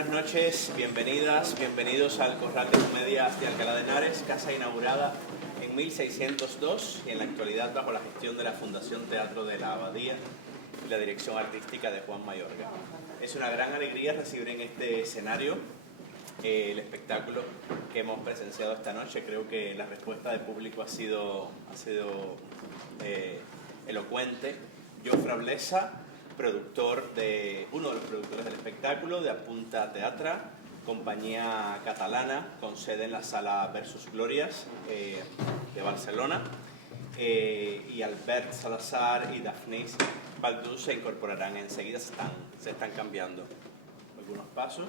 buenas noches, bienvenidas, bienvenidos al Corral de Comedias de Alcalá de Henares, casa inaugurada en 1602 y en la actualidad bajo la gestión de la Fundación Teatro de la Abadía y la dirección artística de Juan Mayorga. Es una gran alegría recibir en este escenario el espectáculo que hemos presenciado esta noche. Creo que la respuesta del público ha sido elocuente. Jofre Blesa, uno de los productores del espectáculo, de Apunta Teatra, compañía catalana con sede en la Sala Versus Glorias de Barcelona, y Albert Salazar y Daphnis Baldús se incorporarán enseguida. Se están cambiando algunos pasos.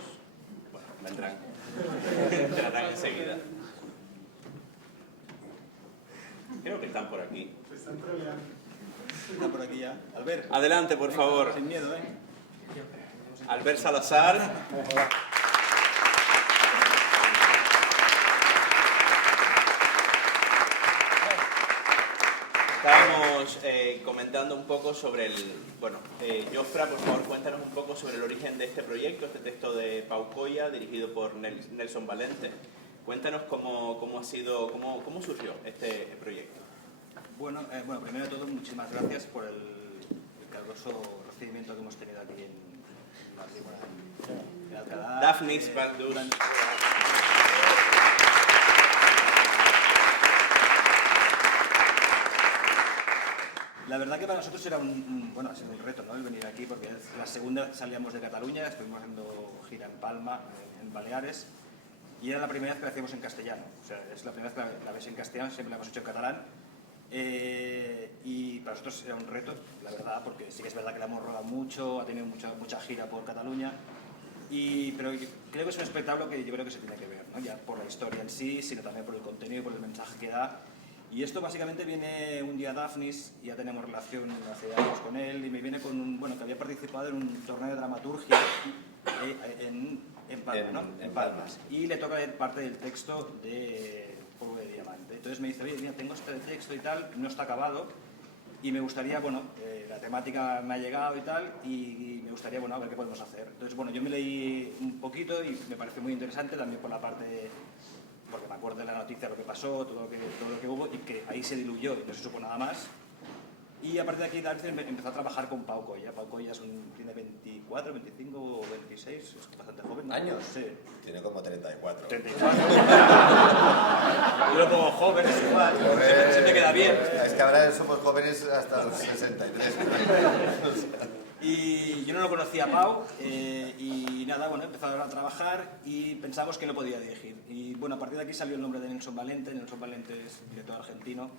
Bueno, entrarán enseguida. Creo que están por aquí. Está por aquí ya. Albert. Adelante, por favor. Sin miedo, ¿eh? Albert Salazar. Estábamos comentando un poco sobre el... Bueno, Jofre, por favor, cuéntanos un poco sobre el origen de este proyecto, este texto de Pau Coya, dirigido por Nelson Valente. Cuéntanos cómo surgió este proyecto. Bueno, primero de todo, muchísimas gracias por el caluroso recibimiento que hemos tenido aquí en Alcalá. Daphnis Baldús. La verdad que para nosotros era ha sido un reto, ¿no?, el venir aquí, porque es la segunda vez que salíamos de Cataluña, estuvimos haciendo gira en Palma, en Baleares, y era la primera vez que la hacíamos en castellano. O sea, es la primera vez que la ves en castellano, siempre la hemos hecho en catalán. Y para nosotros era un reto, la verdad, porque sí que es verdad que la hemos rodado mucho, ha tenido mucha gira por Cataluña, pero creo que es un espectáculo que yo creo que se tiene que ver, ¿no?, ya por la historia en sí, sino también por el contenido y por el mensaje que da. Y esto básicamente viene un día Daphnis, ya tenemos relación hace años con él, y me viene con que había participado en un torneo de dramaturgia en Palma, ¿no? En Palmas. Y le toca leer parte del texto de Polvo de Diamante. Entonces me dice, oye, mira, tengo este texto y tal, no está acabado, y me gustaría, la temática me ha llegado y tal, y me gustaría, a ver qué podemos hacer. Entonces, yo me leí un poquito y me pareció muy interesante también por la parte, porque me acuerdo de la noticia, lo que pasó, todo lo que hubo, y que ahí se diluyó y no se supo nada más. Y a partir de aquí empezó a trabajar con Pau Coya. Pau Coya tiene 24, 25 o 26, es bastante joven, ¿no? ¿Años? Sí. Tiene como 34. 34. Yo como joven es igual, se me queda bien. Es que ahora somos jóvenes hasta los 63. Y yo no lo conocía a Pau, y nada, empezó a trabajar y pensamos que lo podía dirigir. Y a partir de aquí salió el nombre de Nelson Valente. Nelson Valente es director argentino,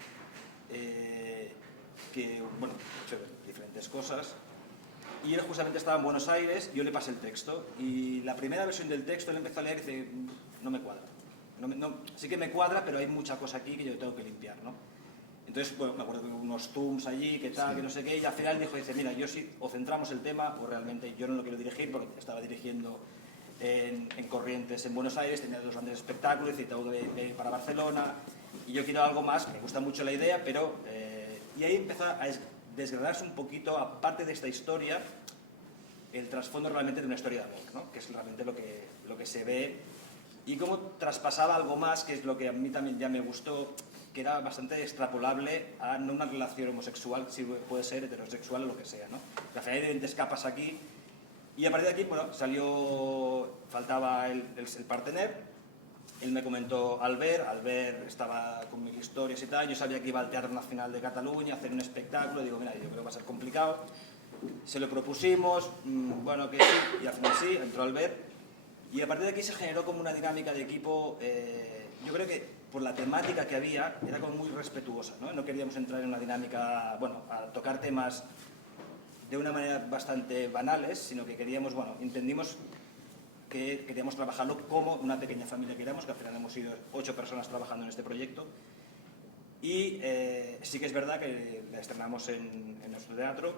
que, ha hecho diferentes cosas. Y él justamente estaba en Buenos Aires, yo le pasé el texto, y la primera versión del texto él empezó a leer y dice, no me cuadra. Sí que me cuadra, pero hay mucha cosa aquí que yo tengo que limpiar, ¿no? Entonces, me acuerdo que hubo unos zooms allí, que tal, que no sé qué, y al final dice, mira, yo sí, o centramos el tema, o realmente yo no lo quiero dirigir, porque estaba dirigiendo en Corrientes, en Buenos Aires, tenía dos grandes espectáculos, y tengo que ir para Barcelona, y yo quiero algo más, me gusta mucho la idea, pero... y ahí empezó a desgranarse un poquito, aparte de esta historia, el trasfondo realmente de una historia de amor, ¿no?, que es realmente lo que se ve, y cómo traspasaba algo más, que es lo que a mí también ya me gustó, que era bastante extrapolable a no una relación homosexual, si puede ser heterosexual o lo que sea, ¿no? Al final hay diferentes capas aquí, y a partir de aquí, faltaba el partener. Él me comentó Albert estaba con mil historias y tal, yo sabía que iba al Teatro Nacional de Cataluña a hacer un espectáculo, digo, mira, yo creo que va a ser complicado. Se lo propusimos, que sí, y al final sí, entró Albert, y a partir de aquí se generó como una dinámica de equipo, yo creo que por la temática que había, era como muy respetuosa, ¿no? No queríamos entrar en una dinámica, a tocar temas de una manera bastante banales, sino que queríamos, entendimos que queríamos trabajarlo como una pequeña familia que éramos, que al final hemos sido 8 personas trabajando en este proyecto. Y sí que es verdad que la estrenamos en nuestro teatro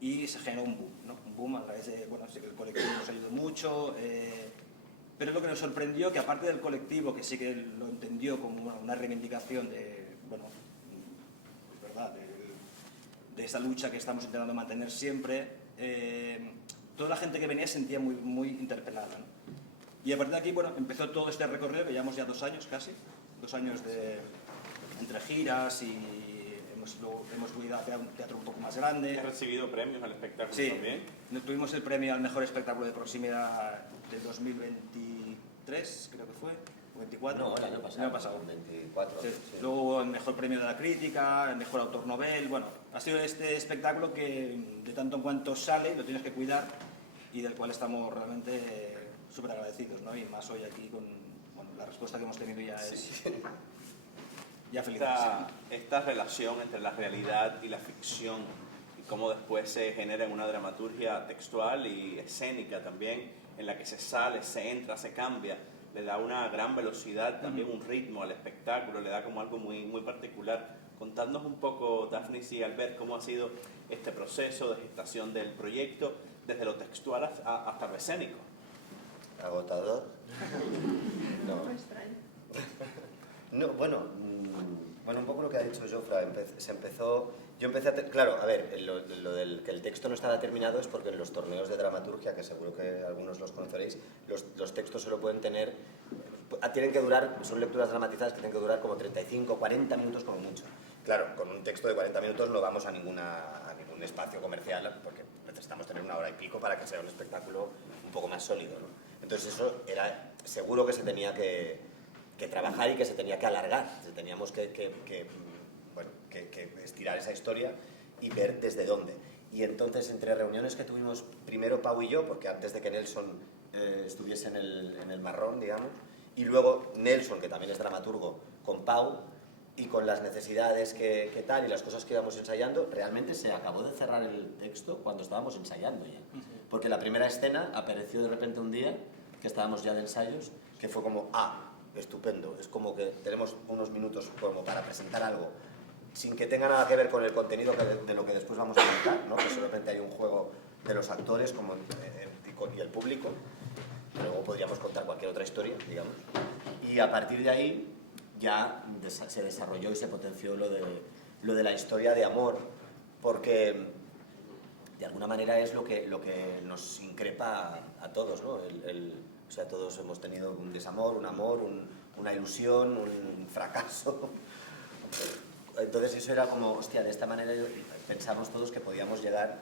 y se generó un boom, ¿no? Un boom a través de, sí que el colectivo nos ayudó mucho, pero lo que nos sorprendió, que aparte del colectivo, que sí que lo entendió como una reivindicación de, de esa lucha que estamos intentando mantener siempre, toda la gente que venía se sentía muy interpelada, ¿no? Y a partir de aquí, bueno, empezó todo este recorrido, que llevamos ya 2 años casi, 2 años entre giras y hemos ido a un teatro un poco más grande. ¿Has recibido premios al espectáculo Sí, también? tuvimos el premio al mejor espectáculo de proximidad del 2023, creo que fue, o 24. No, el año pasado. 24. Sí. Sí. Luego hubo el mejor premio de la crítica, el mejor autor novel. Bueno, ha sido este espectáculo que de tanto en cuanto sale, lo tienes que cuidar y del cual estamos realmente súper agradecidos, ¿no? Y más hoy aquí con la respuesta que hemos tenido ya es ya feliz. Esta relación entre la realidad y la ficción y cómo después se genera en una dramaturgia textual y escénica también, en la que se sale, se entra, se cambia, le da una gran velocidad, también un ritmo al espectáculo, le da como algo muy, muy particular. Contadnos un poco, Daphnis y Albert, cómo ha sido este proceso de gestación del proyecto, desde lo textual hasta lo escénico. ¿Agotador? No. No, bueno, un poco lo que ha dicho Jofra. Yo empecé a... Claro, a ver, lo del que el texto no estaba terminado es porque en los torneos de dramaturgia, que seguro que algunos los conoceréis, los textos solo pueden tener... Tienen que durar, son lecturas dramatizadas que tienen que durar como 35, 40 minutos como mucho. Claro, con un texto de 40 minutos no vamos a ningún espacio comercial, porque necesitamos tener 1 hora y pico para que sea un espectáculo un poco más sólido, ¿no? Entonces eso era seguro que se tenía que trabajar y que se tenía que alargar. Teníamos que estirar esa historia y ver desde dónde. Y entonces, entre reuniones que tuvimos primero Pau y yo, porque antes de que Nelson estuviese en el marrón, digamos, y luego Nelson, que también es dramaturgo, con Pau, y con las necesidades que tal y las cosas que íbamos ensayando, realmente se acabó de cerrar el texto cuando estábamos ensayando ya. Porque la primera escena apareció de repente un día que estábamos ya de ensayos, que fue como, estupendo, es como que tenemos unos minutos como para presentar algo sin que tenga nada que ver con el contenido de lo que después vamos a contar, ¿no? Que solamente hay un juego de los actores y el público, pero luego podríamos contar cualquier otra historia, digamos. Y a partir de ahí ya se desarrolló y se potenció lo de la historia de amor, porque de alguna manera es lo que nos increpa a todos, ¿no? O sea, todos hemos tenido un desamor, un amor, una ilusión, un fracaso. Entonces eso era como, hostia, de esta manera pensamos todos que podíamos llegar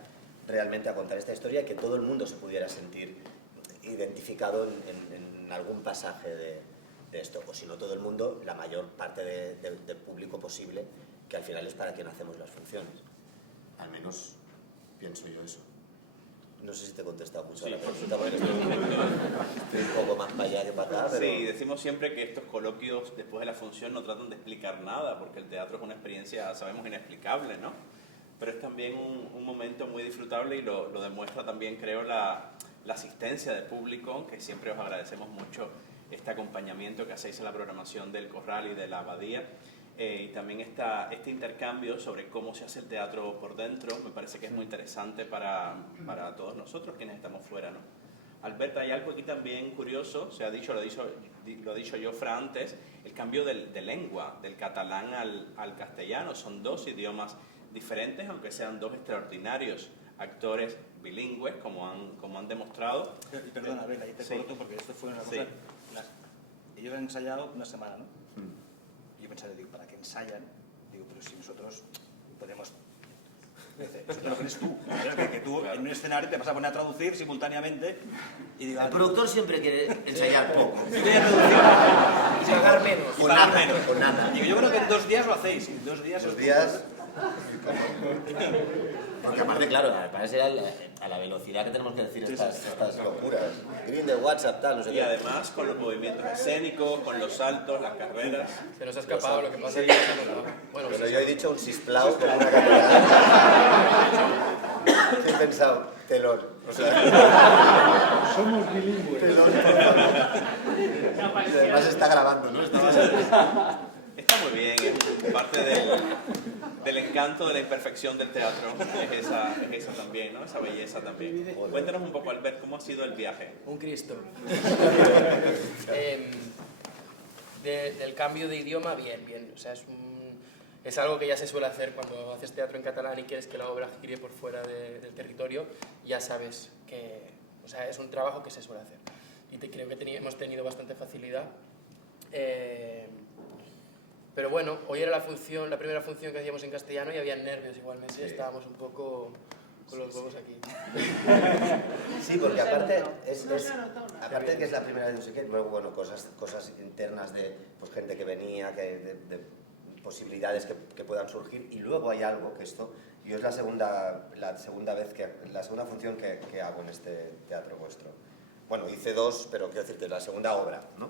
realmente a contar esta historia y que todo el mundo se pudiera sentir identificado en algún pasaje de esto. O si no todo el mundo, la mayor parte del público posible, que al final es para quien hacemos las funciones. Al menos pienso yo eso. No sé si te he contestado mucho a la pregunta, porque estoy un poco más para allá que para acá. Pero... Sí, decimos siempre que estos coloquios después de la función no tratan de explicar nada, porque el teatro es una experiencia, sabemos, inexplicable, ¿no? Pero es también un momento muy disfrutable y lo demuestra también, creo, la asistencia del público, que siempre os agradecemos mucho este acompañamiento que hacéis en la programación del Corral y de la Abadía. Y también este intercambio sobre cómo se hace el teatro por dentro, me parece que es muy interesante para todos nosotros quienes estamos fuera, ¿no? Albert, hay algo aquí también curioso, se ha dicho, lo ha dicho Jofra antes, el cambio de lengua, del catalán al castellano. Son 2 idiomas diferentes, aunque sean 2 extraordinarios actores bilingües, como han demostrado. Perdona, a ver, ahí te corto porque esto fue una cosa... Ellos han ensayado una semana, ¿no? Y yo pensaba, digo, ¿para qué ensayan? Digo, pero si nosotros podemos... Eso te lo crees tú. Que tú en un escenario te vas a poner a traducir simultáneamente y digo... El productor siempre quiere ensayar poco. Yo voy a traducir. Y pagar menos. Y pagar menos. Con nada. Digo, yo creo que en 2 días lo hacéis. En 2 días... 2 días... Porque aparte, claro, parece a la velocidad que tenemos que decir estas locuras. Green de WhatsApp, tal, no sé Y qué. además con los movimientos escénicos, con los saltos, las carreras. Se nos ha escapado, lo que pasa es que ya se ha notado. Bueno, Pero sí, yo he dicho un sisplau con una catedral. ¿Qué he pensado? Telón. O sea, Somos bilingües. telón, por favor. Y además está grabando, ¿no? Está muy bien, es parte del encanto de la imperfección del teatro, es esa también, ¿no? Esa belleza también. Cuéntanos un poco, Albert, ¿cómo ha sido el viaje? un Cristo. Del cambio de idioma, bien. O sea, es algo que ya se suele hacer cuando haces teatro en catalán y quieres que la obra gire por fuera del territorio. Ya sabes que O sea, es un trabajo que se suele hacer. Y creo que hemos tenido bastante facilidad. Pero bueno, hoy era la primera función que hacíamos en castellano y había nervios igualmente, Sí. estábamos un poco con los huevos aquí. Sí, porque aparte No se ha notado nada. aparte que es la primera vez, no sé qué, luego, bueno, cosas internas de pues, gente que venía, de posibilidades que puedan surgir, y luego hay algo que esto, yo es la segunda función que hago en este teatro vuestro. Bueno, hice 2, pero quiero decirte, la segunda obra, ¿no?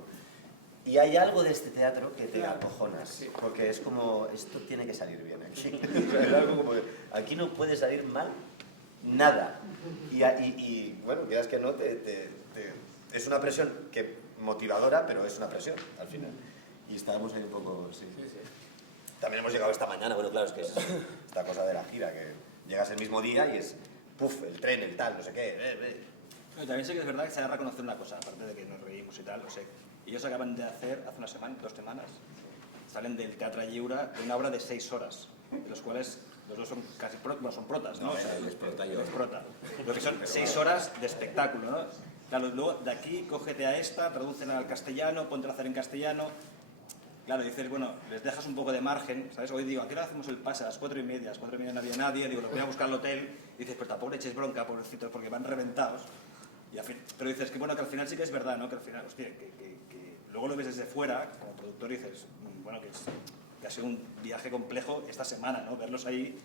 Y hay algo de este teatro que te acojonas, porque es como, esto tiene que salir bien aquí. O sea, es algo como que aquí no puede salir mal nada. Y bueno, quieras que no, es una presión motivadora, pero es una presión al final. Y estábamos ahí un poco, sí. También hemos llegado esta mañana, bueno, claro, es que es esta cosa de la gira, que llegas el mismo día y es, puf, el tren, el tal, no sé qué. Pero también sé que es verdad que se ha de reconocer una cosa, aparte de que nos reímos y tal, o sea, ellos acaban de hacer, hace una semana, 2 semanas, salen del Teatre Lliure de una obra de 6 horas, de los cuales los dos son casi son protas, ¿no? No, O sea, él es prota, yo. él es prota. Lo que son 6 horas de espectáculo, ¿no? Claro, luego de aquí, cógete a esta, tradúcela al castellano, ponte a hacer en castellano. Claro, dices, bueno, les dejas un poco de margen, ¿sabes? Hoy digo, ¿a qué hora hacemos el pase? A las 4:30, a las 4:30 no había nadie, digo, los voy a buscar al hotel, y dices, pero tampoco le eches bronca, pobrecitos, porque van reventados. Y al fin, pero dices que bueno, que al final sí que es verdad, ¿no? Que al final, hostia, que luego lo ves desde fuera, como productor, y dices, bueno, que ha sido un viaje complejo esta semana, ¿no? Verlos ahí,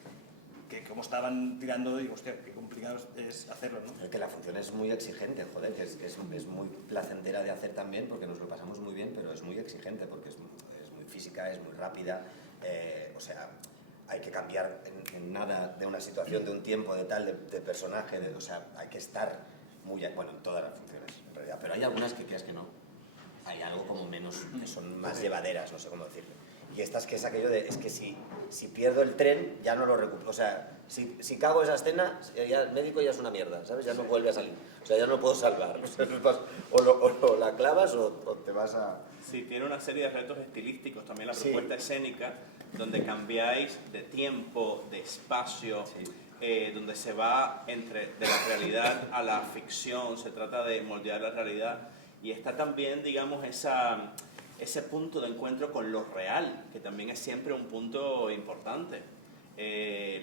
que cómo estaban tirando, digo, hostia, qué complicado es hacerlo, ¿no? Es que la función es muy exigente, joder, que es muy placentera de hacer también, porque nos lo pasamos muy bien, pero es muy exigente, porque es muy física, es muy rápida, o sea, hay que cambiar en nada de una situación, de un tiempo, de tal, de personaje, o sea, hay que estar muy, bueno, en todas las funciones, en realidad, pero hay algunas que creas que no, hay algo como menos, que son más llevaderas, no sé cómo decirlo. Y estas que es aquello de, es que si pierdo el tren, ya no lo recupero. O sea, si cago esa escena, ya el médico ya es una mierda, ¿sabes? Ya no vuelve a salir. O sea, ya no lo puedo salvar. O la clavas o te vas a... Sí, tiene una serie de retos estilísticos, también la Sí. propuesta escénica, donde cambiáis de tiempo, de espacio, donde se va de la realidad a la ficción, se trata de moldear la realidad. Y está también, digamos, ese punto de encuentro con lo real, que también es siempre un punto importante.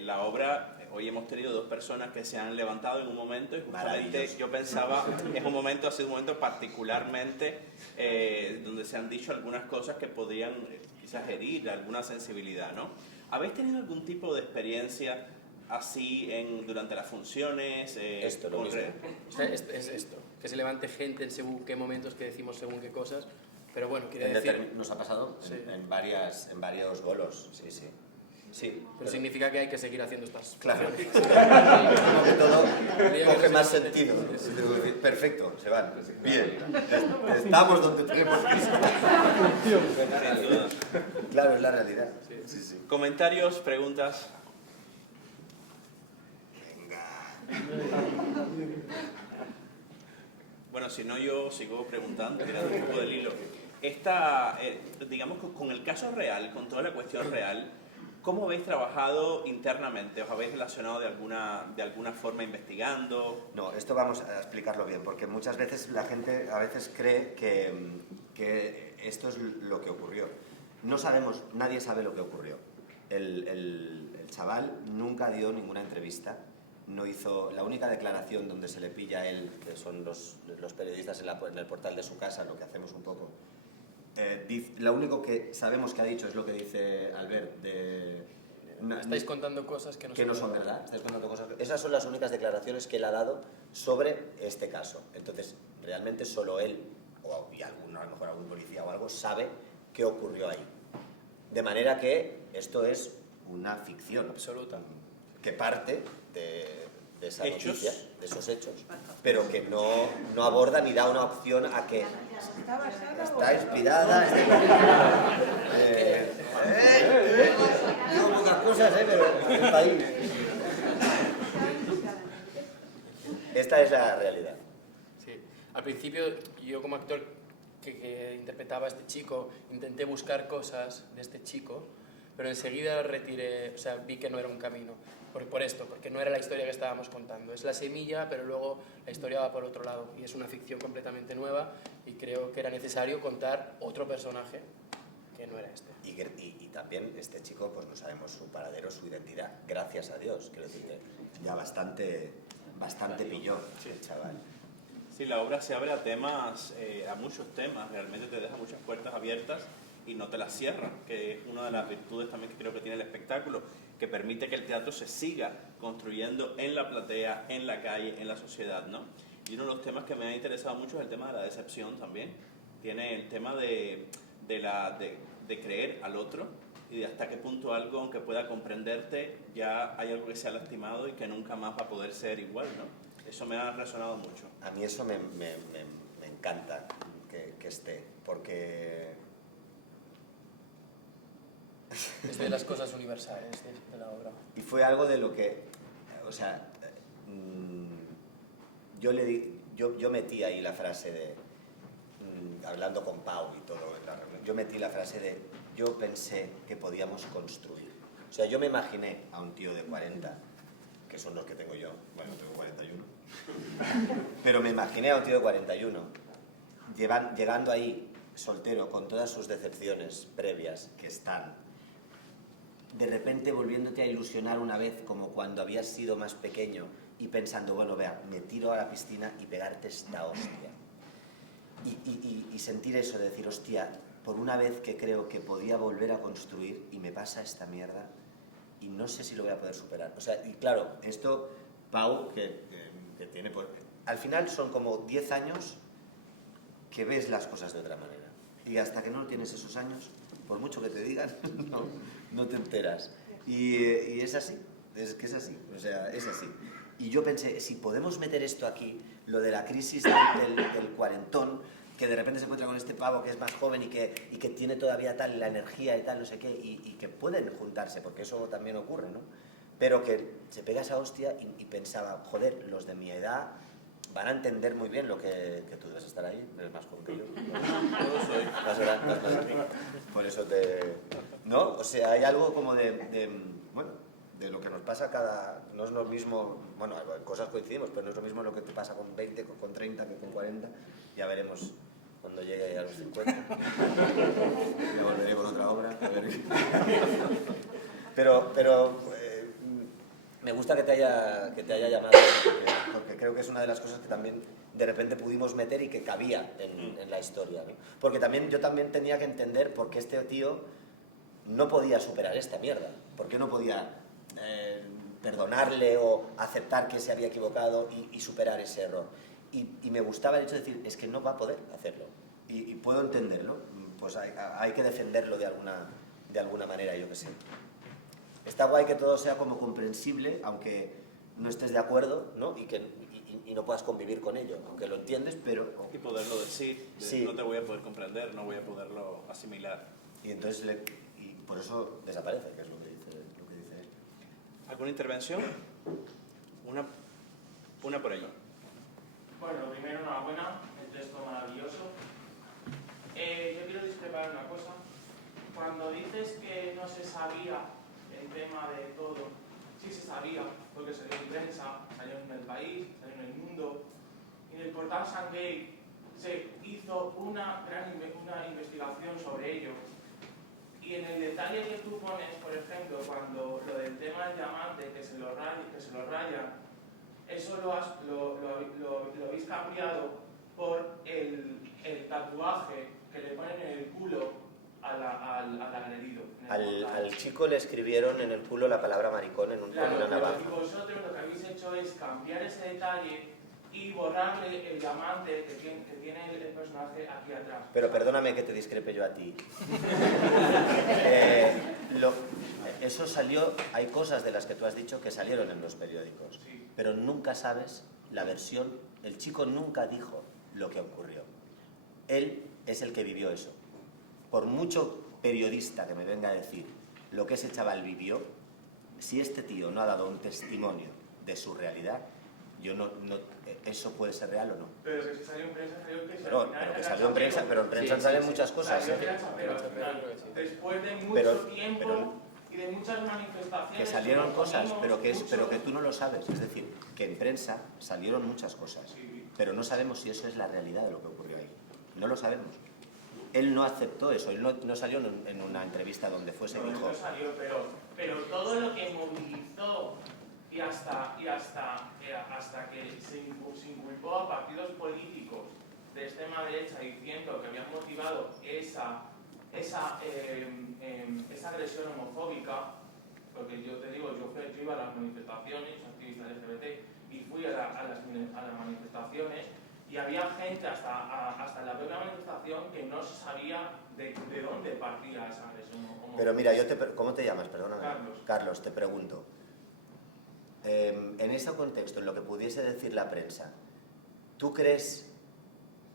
La obra, hoy hemos tenido 2 personas que se han levantado en un momento y justamente Maravilloso. yo pensaba, ha sido un momento particularmente donde se han dicho algunas cosas que podrían quizás herir alguna sensibilidad, ¿no? ¿Habéis tenido algún tipo de experiencia así durante las funciones? Esto, lo mismo. O sea, es esto, que se levante gente en según qué momentos que decimos según qué cosas, pero bueno, quiere decir... Nos ha pasado Sí. en varios bolos, sí, sí. Sí, Pero significa que hay que seguir haciendo estas claro. funciones. Como que todo Sí. coge más sentido. Perfecto, se van. Bien. Estamos donde tenemos que estar. Claro, es la realidad. Sí, sí. ¿Comentarios, preguntas? Bueno, si no, yo sigo preguntando, tirando un poco del hilo. Digamos que con el caso real, con toda la cuestión real, ¿cómo habéis trabajado internamente? ¿Os habéis relacionado de alguna forma investigando? No, esto vamos a explicarlo bien, porque muchas veces la gente a veces cree que esto es lo que ocurrió. No sabemos, nadie sabe lo que ocurrió. El chaval nunca dio ninguna entrevista, no hizo la única declaración donde se le pilla a él, que son los periodistas en el portal de su casa, lo que hacemos un poco. Lo único que sabemos que ha dicho es lo que dice Albert Estáis contando cosas que no son verdad. Estáis contando cosas. Esas son las únicas declaraciones que él ha dado sobre este caso. Entonces, realmente solo él, y a lo mejor algún policía o algo, sabe qué ocurrió ahí. De manera que esto es una ficción absoluta, que parte de esa Hechos. noticia, de esos hechos, pero que no aborda ni da una opción a que ¿Está basada está inspirada. Digo pocas cosas, pero el país. Esta es la realidad. Sí. Al principio, yo como actor que interpretaba a este chico, intenté buscar cosas de este chico, pero enseguida retiré, o sea, vi que no era un camino, por esto, porque no era la historia que estábamos contando. Es la semilla, pero luego la historia va por otro lado, y es una ficción completamente nueva, y creo que era necesario contar otro personaje que no era este. Y también este chico, pues no sabemos su paradero, su identidad, gracias a Dios, quiero decirte, ya bastante pilló el chaval. Sí, la obra se abre a temas, a muchos temas, realmente te deja muchas puertas abiertas y no te las cierra, que es una de las virtudes también que creo que tiene el espectáculo, que permite que el teatro se siga construyendo en la platea, en la calle, en la sociedad, ¿no? Y uno de los temas que me ha interesado mucho es el tema de la decepción también. Tiene el tema de creer al otro y de hasta qué punto algo, aunque pueda comprenderte, ya hay algo que se ha lastimado y que nunca más va a poder ser igual, ¿no? Eso me ha resonado mucho. A mí eso me encanta que esté, porque... Es de las cosas universales de la obra. Y fue algo de lo que, o sea, yo metí ahí la frase de, hablando con Pau y todo en la reunión, yo metí la frase de, yo pensé que podíamos construir. O sea, yo me imaginé a un tío de 40, que son los que tengo yo, bueno, tengo 41, pero me imaginé a un tío de 41, llegando ahí, soltero, con todas sus decepciones previas que están, de repente volviéndote a ilusionar una vez como cuando habías sido más pequeño y pensando, bueno, vea, me tiro a la piscina y pegarte esta hostia. Y sentir eso, de decir, hostia, por una vez que creo que podía volver a construir y me pasa esta mierda y no sé si lo voy a poder superar. O sea, y claro, esto, Pau, que tiene... al final son como 10 años que ves las cosas de otra manera. Y hasta que no tienes esos años, por mucho que te digan, no te enteras. Y es así, es que es así, o sea, es así. Y yo pensé, si podemos meter esto aquí, lo de la crisis del cuarentón, que de repente se encuentra con este pavo que es más joven y que tiene todavía tal la energía y tal, no sé qué, y que pueden juntarse, porque eso también ocurre, ¿no? Pero que se pega esa hostia y pensaba, joder, los de mi edad van a entender muy bien lo que tú debes estar ahí, eres más joven que yo. Yo soy. Más por eso te... ¿No? O sea, hay algo como bueno, de lo que nos pasa no es lo mismo, bueno, en cosas coincidimos, pero no es lo mismo lo que te pasa con 20, con 30 que con 40. Ya veremos cuando llegue a los 50. Ya volveré con otra obra. A ver. Pero me gusta que te haya llamado, porque creo que es una de las cosas que también de repente pudimos meter y que cabía en la historia, ¿no? Porque yo también tenía que entender por qué este tío no podía superar esta mierda, por qué no podía perdonarle o aceptar que se había equivocado y superar ese error. Y me gustaba el hecho de decir, es que no va a poder hacerlo. Y puedo entenderlo, pues hay que defenderlo de alguna manera, yo qué sé. Está guay que todo sea como comprensible, aunque no estés de acuerdo, ¿no? Y no puedas convivir con ello, aunque lo entiendes, pero... Y poderlo decir, Sí. no te voy a poder comprender, no voy a poderlo asimilar. Y entonces y por eso desaparece, que es lo que dice él. ¿Alguna intervención? Una por ahí. Bueno, primero enhorabuena, el texto maravilloso. Yo quiero discrepar una cosa. Cuando dices que no se sabía el tema de todo, sí se sabía, porque salió en prensa, salió en El País, salió en El Mundo. En el portal Sangay se hizo una investigación sobre ello. Y en el detalle que tú pones, por ejemplo, cuando lo del tema del diamante, que se lo raya, eso lo habéis cambiado por el tatuaje que le ponen en el culo al agredido. Al chico le escribieron en el culo la palabra maricón en Claro, una navaja. y vosotros lo que habéis hecho es cambiar ese detalle y borrarle el diamante que tiene el personaje aquí atrás. Pero perdóname que te discrepe yo a ti. Eso salió, hay cosas de las que tú has dicho que salieron en los periódicos, Sí. pero nunca sabes la versión, el chico nunca dijo lo que ocurrió. Él es el que vivió eso. Por mucho periodista que me venga a decir lo que ese chaval vivió, si este tío no ha dado un testimonio de su realidad, ¿eso puede ser real o no? Pero que si salió en prensa, creo que Pero que salió en prensa, pero en prensa salen muchas cosas. Salió en prensa, pero al final, después de mucho tiempo, y de muchas manifestaciones. Que salieron nos cosas, ponemos pero que mucho- tú no lo sabes. Es decir, que en prensa salieron muchas cosas, pero no sabemos si eso es la realidad de lo que ocurrió ahí. No lo sabemos. Él no aceptó eso, él no salió en una entrevista donde fuese y Bueno, dijo... no salió, pero todo lo que movilizó y hasta que se inculpó a partidos políticos de extrema derecha diciendo que habían motivado esa agresión homofóbica, porque yo te digo, yo iba a las manifestaciones, soy activista LGBT, y fui a las manifestaciones, y había gente hasta en la propia manifestación que no se sabía de dónde partía esa agresión homofóbica. Pero mira, ¿cómo te llamas? Perdóname. Carlos. Carlos, te pregunto. En ese contexto, en lo que pudiese decir la prensa, ¿tú crees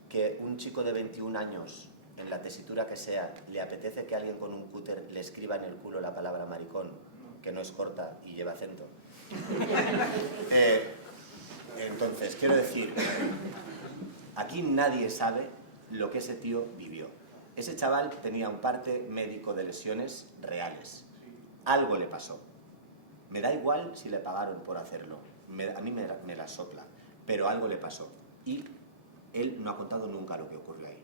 que un chico de 21 años, en la tesitura que sea, le apetece que alguien con un cúter le escriba en el culo la palabra maricón, que no es corta y lleva acento? Entonces, quiero decir, aquí nadie sabe lo que ese tío vivió. Ese chaval tenía un parte médico de lesiones reales. Algo le pasó. Me da igual si le pagaron por hacerlo. A mí me la sopla. Pero algo le pasó. Y él no ha contado nunca lo que ocurrió ahí.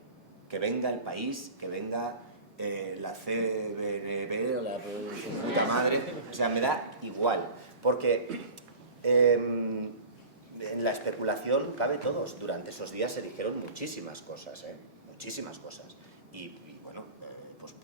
Que venga El País, que venga la CBNB o su puta madre. O sea, me da igual. Porque en la especulación cabe todos. Durante esos días se dijeron muchísimas cosas, muchísimas cosas. Y bueno, pues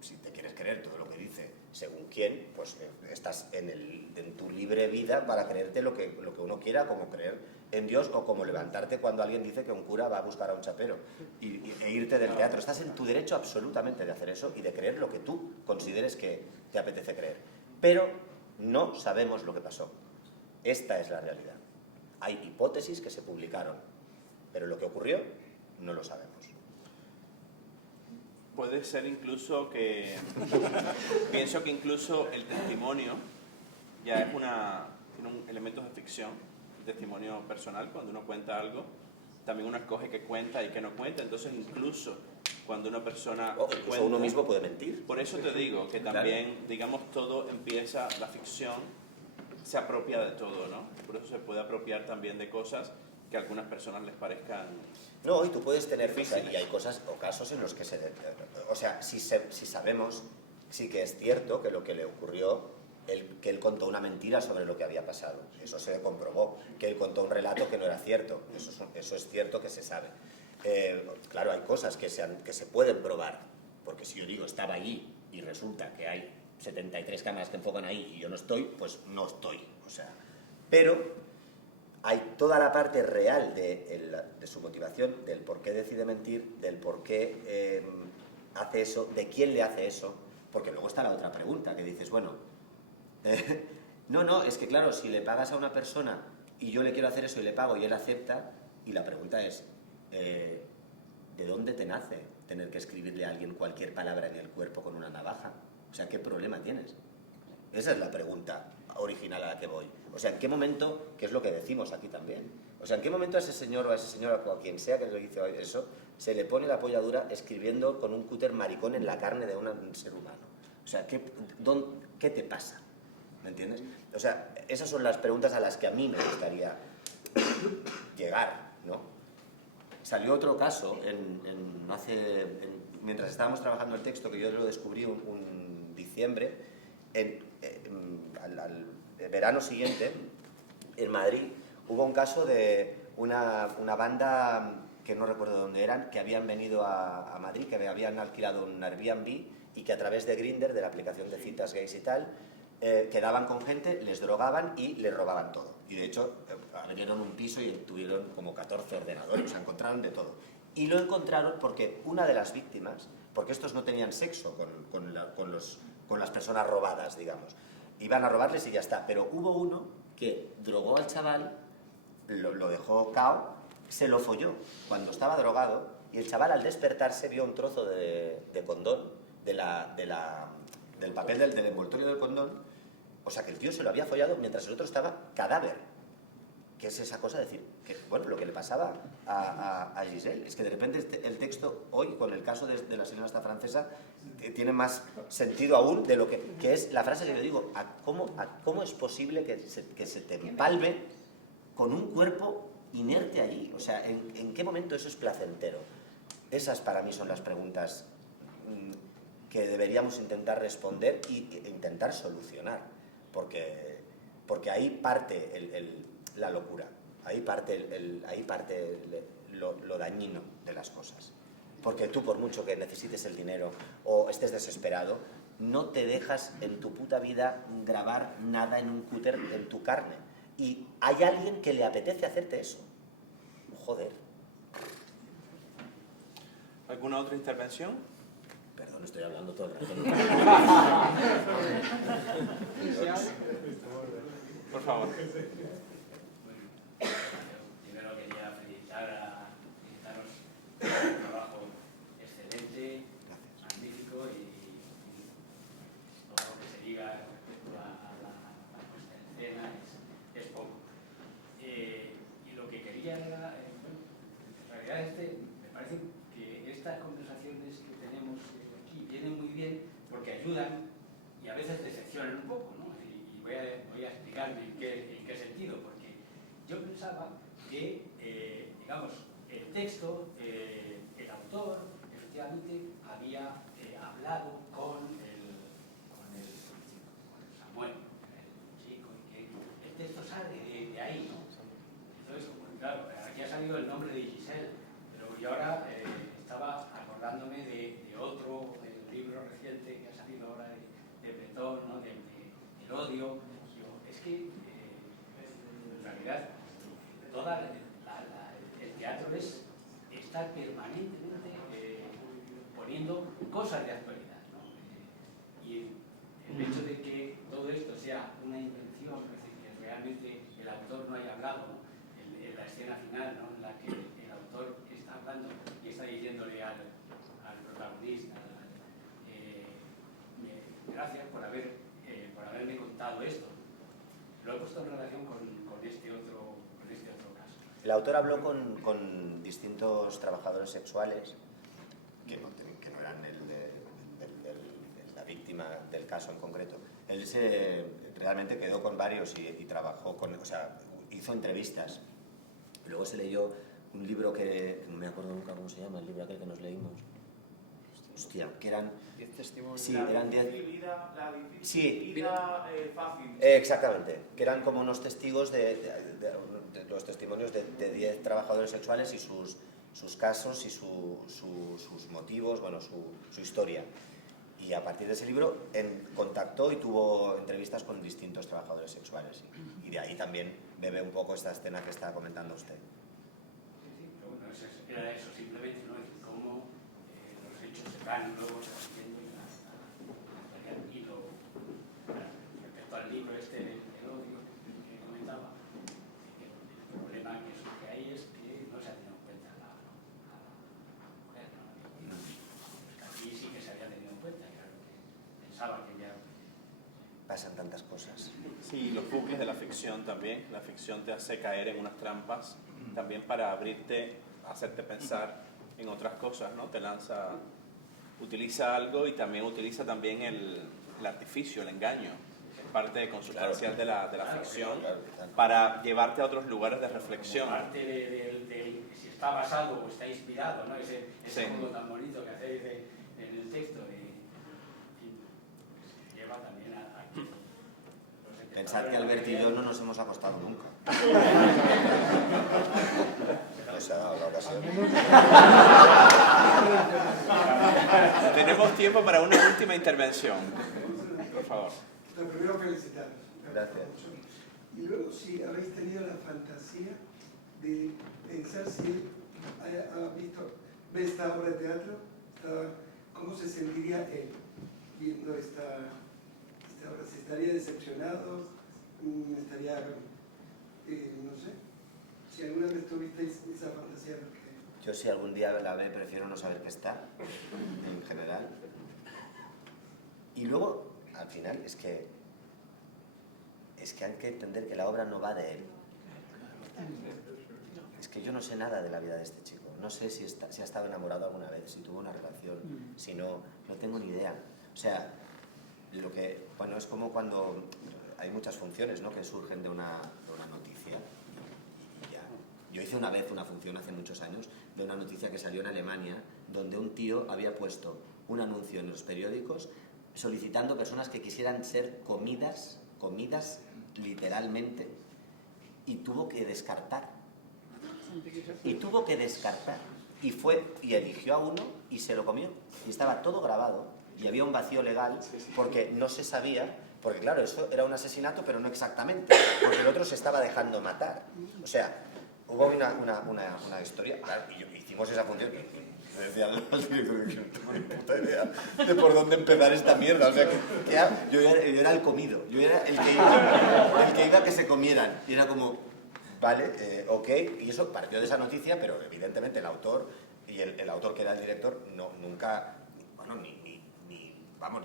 si te quieres creer todo lo que dice según quién, pues estás en tu libre vida para creerte lo que uno quiera, como creer en Dios o como levantarte cuando alguien dice que un cura va a buscar a un chapero e irte del teatro. Estás en tu derecho absolutamente de hacer eso y de creer lo que tú consideres que te apetece creer. Pero no sabemos lo que pasó. Esta es la realidad. Hay hipótesis que se publicaron, pero lo que ocurrió no lo sabemos. Puede ser incluso que... pienso que incluso el testimonio ya es tiene un elemento de ficción, testimonio personal. Cuando uno cuenta algo, también uno escoge qué cuenta y qué no cuenta. Entonces, incluso cuando una persona Incluso uno mismo puede mentir. Por eso te digo que también, digamos, todo empieza, la ficción se apropia de todo, ¿no? Por eso se puede apropiar también de cosas que a algunas personas les parezcan... No, y tú puedes tener cosas, y hay cosas o casos en los que o sea, si sabemos, sí que es cierto que lo que le ocurrió, que él contó una mentira sobre lo que había pasado. Eso se comprobó. Que él contó un relato que no era cierto. Eso es cierto que se sabe. Claro, hay cosas que se pueden probar. Porque si yo digo, estaba allí y resulta que hay 73 cámaras que enfocan ahí y yo no estoy, pues no estoy. O sea, pero... hay toda la parte real de su motivación, del por qué decide mentir, del por qué hace eso, de quién le hace eso, porque luego está la otra pregunta, que dices, bueno, no, es que claro, si le pagas a una persona y yo le quiero hacer eso y le pago y él acepta, y la pregunta es, ¿de dónde te nace tener que escribirle a alguien cualquier palabra en el cuerpo con una navaja? O sea, ¿qué problema tienes? Esa es la pregunta original a la que voy. O sea, ¿en qué momento, que es lo que decimos aquí también, o sea, ¿en qué momento a ese señor o a esa señora o a quien sea que le dice eso, se le pone la polla dura escribiendo con un cúter maricón en la carne de un ser humano? O sea, ¿qué te pasa? ¿Me entiendes? O sea, esas son las preguntas a las que a mí me gustaría llegar, ¿no? Salió otro caso mientras estábamos trabajando el texto, que yo lo descubrí un diciembre, al verano siguiente, en Madrid, hubo un caso de una banda que no recuerdo dónde eran, que habían venido a Madrid, que habían alquilado un Airbnb y que a través de Grindr, de la aplicación de citas gays y tal, quedaban con gente, les drogaban y les robaban todo. Y de hecho, abrieron un piso y tuvieron como 14 ordenadores, o sea, encontraron de todo. Y lo encontraron porque una de las víctimas, porque estos no tenían sexo con las personas robadas, digamos, iban a robarles y ya está, pero hubo uno que drogó al chaval, lo dejó cao, se lo folló cuando estaba drogado, y el chaval al despertarse vio un trozo de condón, del papel del envoltorio del condón, o sea que el tío se lo había follado mientras el otro estaba cadáver. que es esa cosa de decir, que, bueno, lo que le pasaba a Giselle, es que de repente el texto hoy, con el caso de la señora esta francesa, tiene más sentido aún de lo que es la frase que yo digo, ¿cómo es posible que se te empalme con un cuerpo inerte allí? O sea, ¿en qué momento eso es placentero? Esas para mí son las preguntas que deberíamos intentar responder e intentar solucionar, porque ahí parte la locura, ahí parte lo dañino de las cosas. Porque tú, por mucho que necesites el dinero o estés desesperado, no te dejas en tu puta vida grabar nada en un cúter en tu carne. Y hay alguien que le apetece hacerte eso. Joder. ¿Alguna otra intervención? Perdón, estoy hablando todo el rato. Por favor. Primero quería felicitaros por un trabajo excelente, magnífico y todo lo que se diga respecto a la puesta en escena es poco. Y lo que quería era, bueno, en realidad me parece que estas conversaciones que tenemos aquí vienen muy bien porque ayudan y a veces decepcionan un poco, ¿no? Y voy a explicarme en qué sentido, porque yo pensaba que, digamos, el texto, el autor, efectivamente, había hablado con Samuel, el chico, y que el texto sale de ahí, ¿no? Entonces, claro, aquí ha salido el nombre de Giselle, pero yo ahora estaba acordándome de otro libro reciente que ha salido ahora de Breton, ¿no? del odio. Es que, en realidad, el teatro es estar permanentemente poniendo cosas de actualidad, ¿no? Y el hecho de que todo esto sea una invención, es decir, que realmente el autor no haya hablado, ¿no? En la escena final, ¿no? En la que el autor está hablando y está diciéndole al protagonista, gracias por haberme contado esto. Lo he puesto en relación con este otro caso. El autor habló con distintos trabajadores sexuales que no eran la víctima del caso en concreto. Él realmente quedó con varios y trabajó o sea, hizo entrevistas. Luego se leyó un libro que no me acuerdo nunca cómo se llama, el libro aquel que nos leímos. Hostia, que eran 10 testimonios. Sí, eran 10. La Sí. vida fácil. Exactamente, que eran como unos testigos de los testimonios de 10 trabajadores sexuales y sus casos y sus motivos, bueno, su historia. Y a partir de ese libro contactó y tuvo entrevistas con distintos trabajadores sexuales. Y de ahí también bebe un poco esta escena que está comentando usted. Sí, pero bueno, era eso simplemente, ¿no? Es cómo los hechos se van luego repitiendo y respecto al libro el odio que comentaba, que el problema que hay es que no se ha tenido en cuenta a la mujer, ¿no? Pues que aquí sí que se había tenido en cuenta, claro, que pensaba que ya... Pasan tantas cosas. Sí, los bucles de la ficción también. La ficción te hace caer en unas trampas también para abrirte, hacerte pensar en otras cosas, ¿no? Utiliza algo y también utiliza también el artificio, el engaño. Es parte consustancial de la ficción para llevarte a otros lugares de reflexión. Como parte de si está basado o está inspirado, ¿no? Ese Sí. mundo tan bonito que hacéis en el texto lleva también a que... Pensad que Albert y yo no nos hemos acostado nunca. No se ha dado la ocasión. Tenemos tiempo para una última intervención. Por favor. Lo primero, felicitaros. Gracias. Y luego, si habéis tenido la fantasía de pensar si ve esta obra de teatro, ¿cómo se sentiría él viendo esta obra? ¿Se estaría decepcionado? ¿Estaría, no sé? Si alguna vez tuvisteis esa fantasía, Yo si algún día la ve, prefiero no saber que está, en general. Y luego, al final, es que hay que entender que la obra no va de él. Es que yo no sé nada de la vida de este chico. No sé si ha estado enamorado alguna vez, si tuvo una relación, si no, no tengo ni idea. O sea, bueno, es como cuando hay muchas funciones, ¿no?, que surgen de una noticia. Y ya. Yo hice una vez una función hace muchos años de una noticia que salió en Alemania, donde un tío había puesto un anuncio en los periódicos solicitando personas que quisieran ser comidas literalmente, y tuvo que descartar. Y eligió a uno y se lo comió. Y estaba todo grabado y había un vacío legal porque no se sabía, porque claro, eso era un asesinato, pero no exactamente, porque el otro se estaba dejando matar. O sea, hubo una historia, claro, y hicimos esa función. Me decía al director que no tengo ni puta idea de por dónde empezar esta mierda. O sea, yo era el comido, yo era el que iba a que se comieran. Y era como, vale, ok, y eso partió de esa noticia, pero evidentemente el autor, y el autor que era el director, nunca, bueno,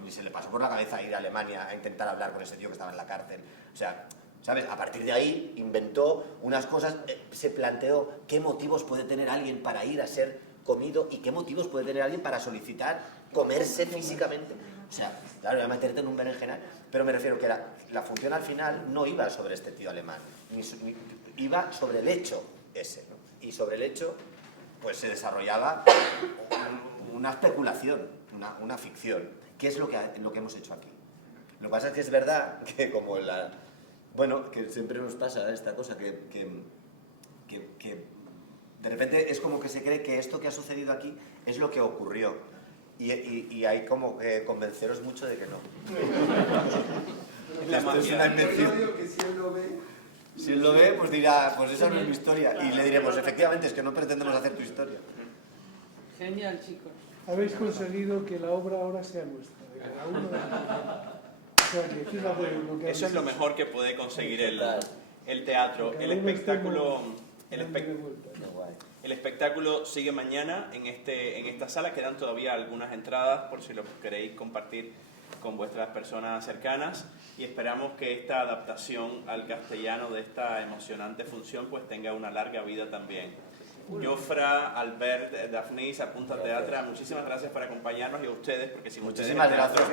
ni se le pasó por la cabeza ir a Alemania a intentar hablar con ese tío que estaba en la cárcel. O sea, ¿sabes? A partir de ahí inventó unas cosas, se planteó qué motivos puede tener alguien para ir a ser comido y qué motivos puede tener alguien para solicitar comerse físicamente. O sea, claro, iba a meterte en un berenjenal, pero me refiero que la función al final no iba sobre este tío alemán, iba sobre el hecho ese, ¿no? Y sobre el hecho, pues se desarrollaba una especulación, una ficción, que es lo que hemos hecho aquí. Lo que pasa es que es verdad que como bueno, que siempre nos pasa esta cosa, que de repente es como que se cree que esto que ha sucedido aquí es lo que ocurrió. Y hay como que convenceros mucho de que no. Esto es una invención. Si él lo ve, pues dirá, pues esa no es mi historia. Y le diremos, efectivamente, es que no pretendemos hacer tu historia. Genial, chicos. Habéis conseguido que la obra ahora sea nuestra, de cada uno de nosotros. O sea, que fíjate lo que eso es lo mejor que puede conseguir el teatro. El espectáculo sigue mañana en esta sala. Quedan todavía algunas entradas por si lo queréis compartir con vuestras personas cercanas, y esperamos que esta adaptación al castellano de esta emocionante función pues tenga una larga vida también. Jofra, Albert, Daphnis, Apunta Teatra, muchísimas gracias por acompañarnos, y a ustedes, porque sin ustedes... Muchísimas gracias.